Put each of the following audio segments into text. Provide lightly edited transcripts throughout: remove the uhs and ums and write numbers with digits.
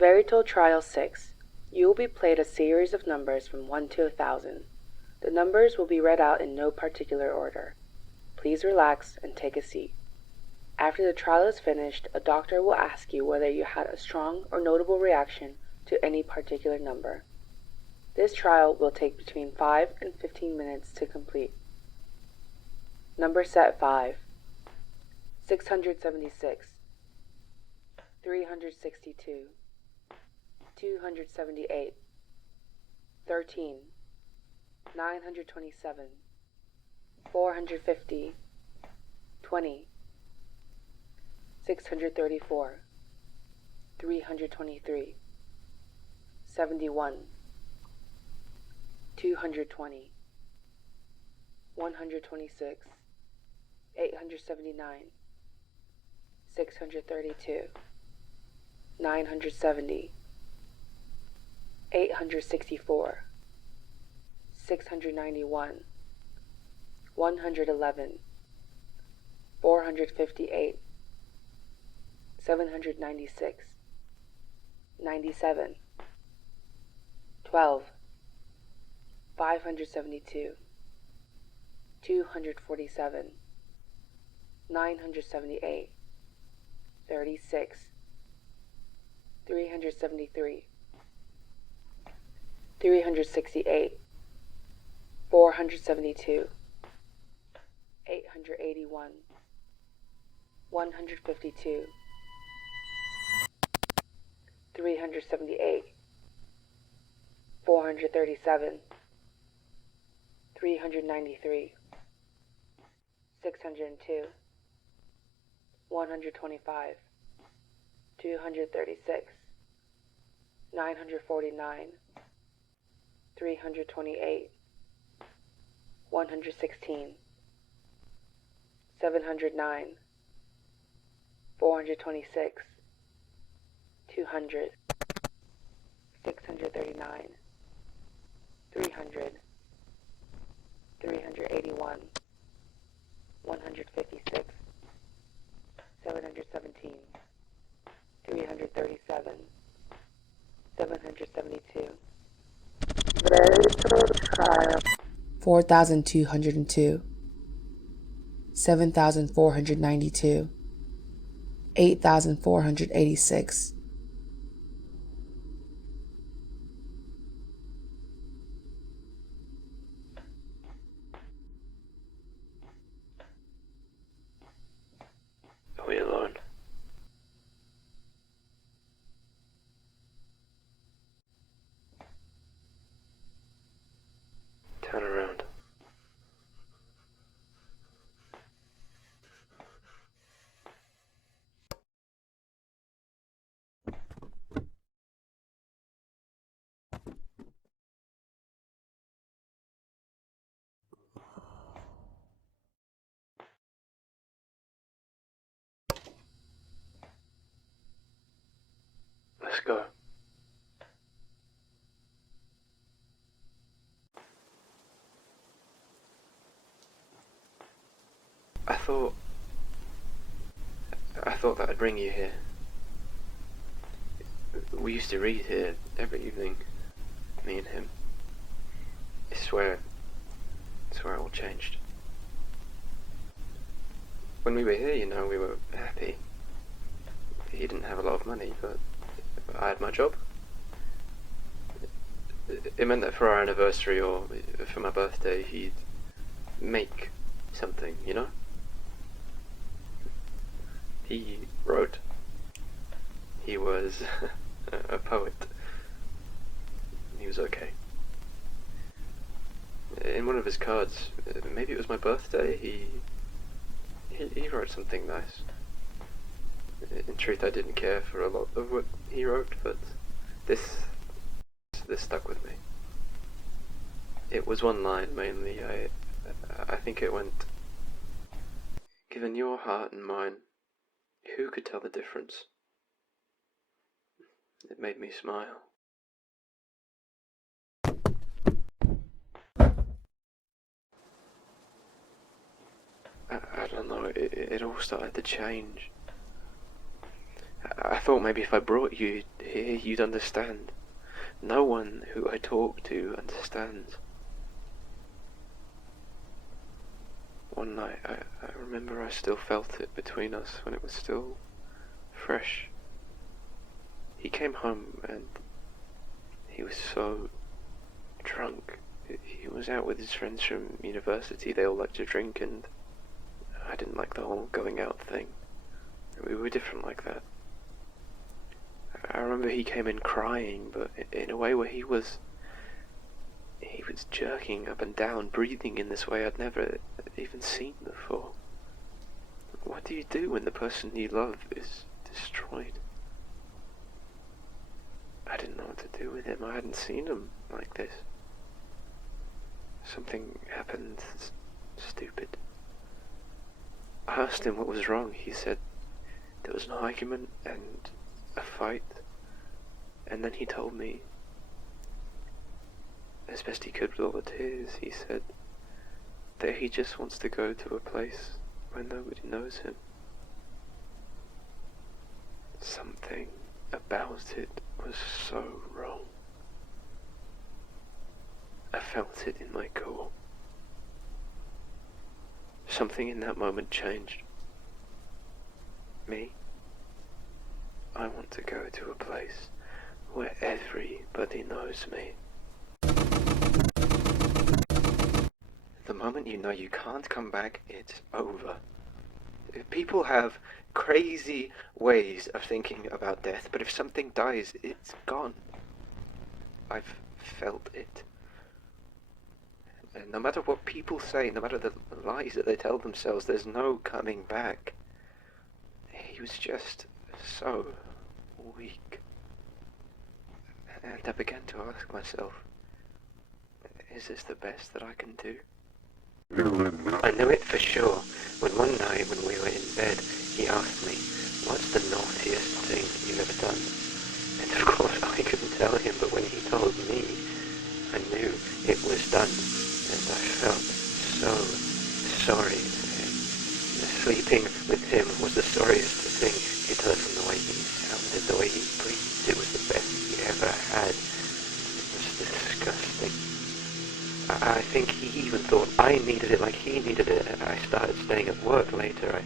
Veritable Trial 6. You will be played a series of numbers from 1 to 1,000. The numbers will be read out in no particular order. Please relax and take a seat. After the trial is finished, a doctor will ask you whether you had a strong or notable reaction to any particular number. This trial will take between 5 and 15 minutes to complete. Number set 5. 676, 362, 278, 13, 927, 450, 20, 634, 323, 71, 220, 126, 879, 632, 970, 864, 691, 111, 458, 796, 97, 12, 572, 247, 978, 36, 373, 368, 472, 881, 152, 378, 437, 393, 602, 125, 236, 949, 328, 116, 709, 426, 200, 639, 300, 381, 156, 717, 337, 772, 4,202, 7,492, 8,486. Are we alone? Turn around. Let's go. I thought that I'd bring you here. We used to read here every evening, me and him. I swear it all changed. When we were here, we were happy. He didn't have a lot of money, but I had my job. It meant that for our anniversary or for my birthday, he'd make something, He wrote. He was a poet. He was okay. In one of his cards, maybe it was my birthday, he wrote something nice. In truth, I didn't care for a lot of what he wrote, but this stuck with me. It was one line mainly. I think it went, "Given your heart and mine, who could tell the difference?" It made me smile. I don't know, it all started to change. I thought maybe if I brought you here, you'd understand. No one who I talk to understands. One night, I remember I still felt it between us when it was still fresh. He came home and he was so drunk. He was out with his friends from university. They all liked to drink, and I didn't like the whole going out thing. We were different like that. I remember he came in crying, but in a way where he was jerking up and down, breathing in this way I'd never even seen before. What do you do when the person you love is destroyed? I didn't know what to do with him. I hadn't seen him like this. Something happened stupid. I asked him what was wrong. He said there was an argument and a fight, and then he told me, as best he could with all the tears, he said that he just wants to go to a place where nobody knows him. Something about it was so wrong. I felt it in my core. Something in that moment changed. Me? I want to go to a place where everybody knows me. The moment you know you can't come back, it's over. People have crazy ways of thinking about death, but if something dies, it's gone. I've felt it. And no matter what people say, no matter the lies that they tell themselves, there's no coming back. He was just so weak. And I began to ask myself, is this the best that I can do? I knew it for sure when one night when we were in bed, he asked me, what's the naughtiest thing you've ever done? And of course I couldn't tell him, but when he told me, I knew it was done, and I felt so sorry for him. Sleeping with him was the sorriest thing. You could tell it from the way he sounded, the way he breathed. It was the best he ever had. It was disgusting. I think he even thought I needed it like he needed it. I started staying at work later.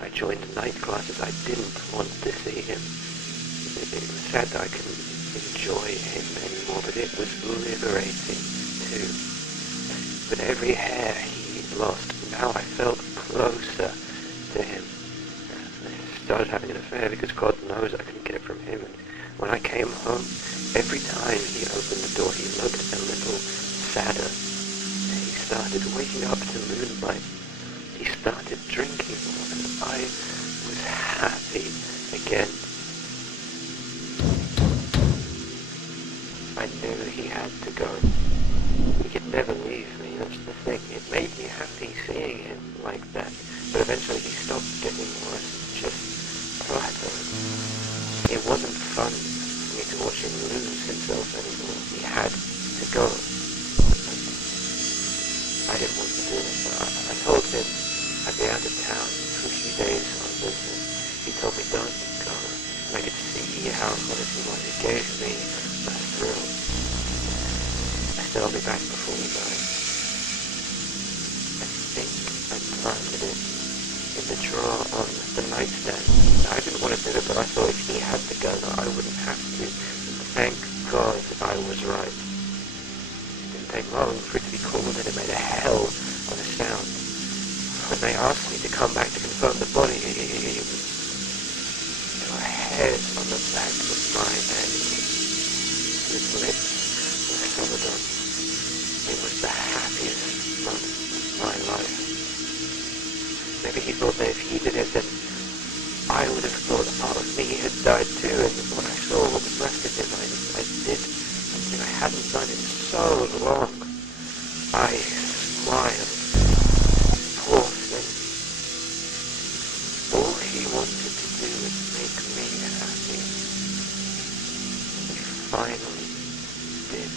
I joined night classes. I didn't want to see him. It was sad that I couldn't enjoy him anymore, but it was liberating too. With every hair he lost, now I felt closer to him. I started having an affair because God knows I couldn't get it from him. And when I came home, every time he opened the door, he looked a little sadder. He started waking up to moonlight. He started drinking more, and I was happy again. I knew he had to go. He could never leave me, that's the thing. It made me happy seeing him like that. But eventually he stopped getting worse, just plateaued. It wasn't fun for me to watch him lose himself anymore. He had to go. I didn't want to do it. I told him I'd be out of town for a few days on business. He told me don't go. And I could see how honest he was. It gave me a thrill. I said I'll be back before we die. I think I planted it in the drawer on the nightstand. I didn't want to do it, but I thought if he had the gun, I wouldn't have to. Thank God I was right. It didn't take long for it to be cold, and it made a hell of a sound. When they asked me to come back to confirm the body, there were hairs on the back of my head. His lips were covered on. It was the happiest moment of my life. Maybe he thought that if he did it, then I would have thought a part of me had died too, and when I saw what was left of him, I did something I hadn't done in so long. I smiled. Poor thing. All he wanted to do was make me happy. He finally did.